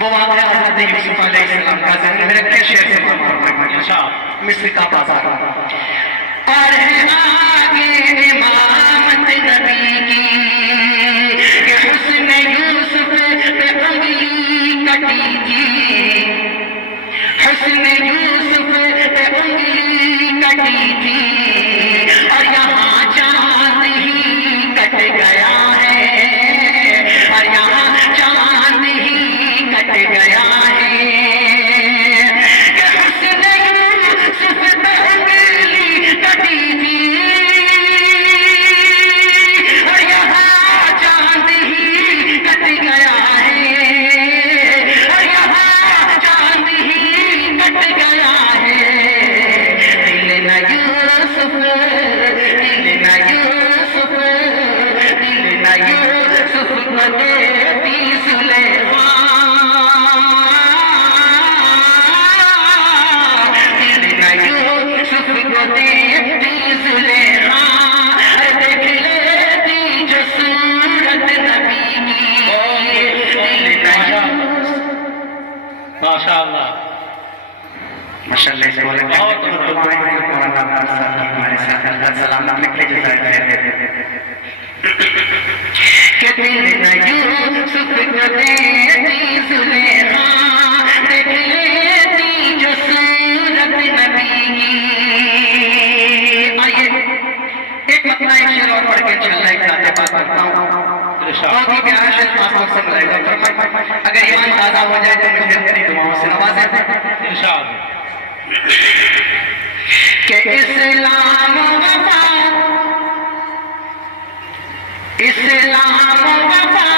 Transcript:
वो वाक़या हज़रत यूसुफ अलैहिस्सलाम का ज़हन में रखे शेर से मिस्र का बाजार और है आगे इमामत नबी की कि हुस्न यूसुफ पे उंगली कटी थी, हुस्न यूसुफ पे उंगली कटी थी और यहाँ चांद ही कट गया है, और यहाँ चांद ही कट गया है कि हुस्न यूसुफ पे उंगली कटी थी और यहाँ चांद ही कट गया है, और यहाँ चांद ही कट गया है। दिल न यूसुफ, दिल न यूसुफ, दिल न यूसुफ को देती सुलेमान, दिल न यूसुफ को देती सुलेमान, देख लेती जो सूरत नबी की, दिल न यूसुफ। माशाअल्लाह माशाअल्लाह से बोले बहुत हमारे साथ अल्लाह सलामत लिखे कि दिल न यूसुफ को देती सुलेमान, देख लेती जो सूरत नबी की। आइए एक अपना एक शेर और पढ़ के इंशाअल्लाह एक नाते पाक करता हूँ। बहुत ही प्यारा शेर मास्टर से मिलेगा। अगर ईमान ताज़ा हो जाए तो मुझे अपनी दुआओं से नवाजें इंशाअल्लाह। कि इस्लाम वफा, इस्लाम वफा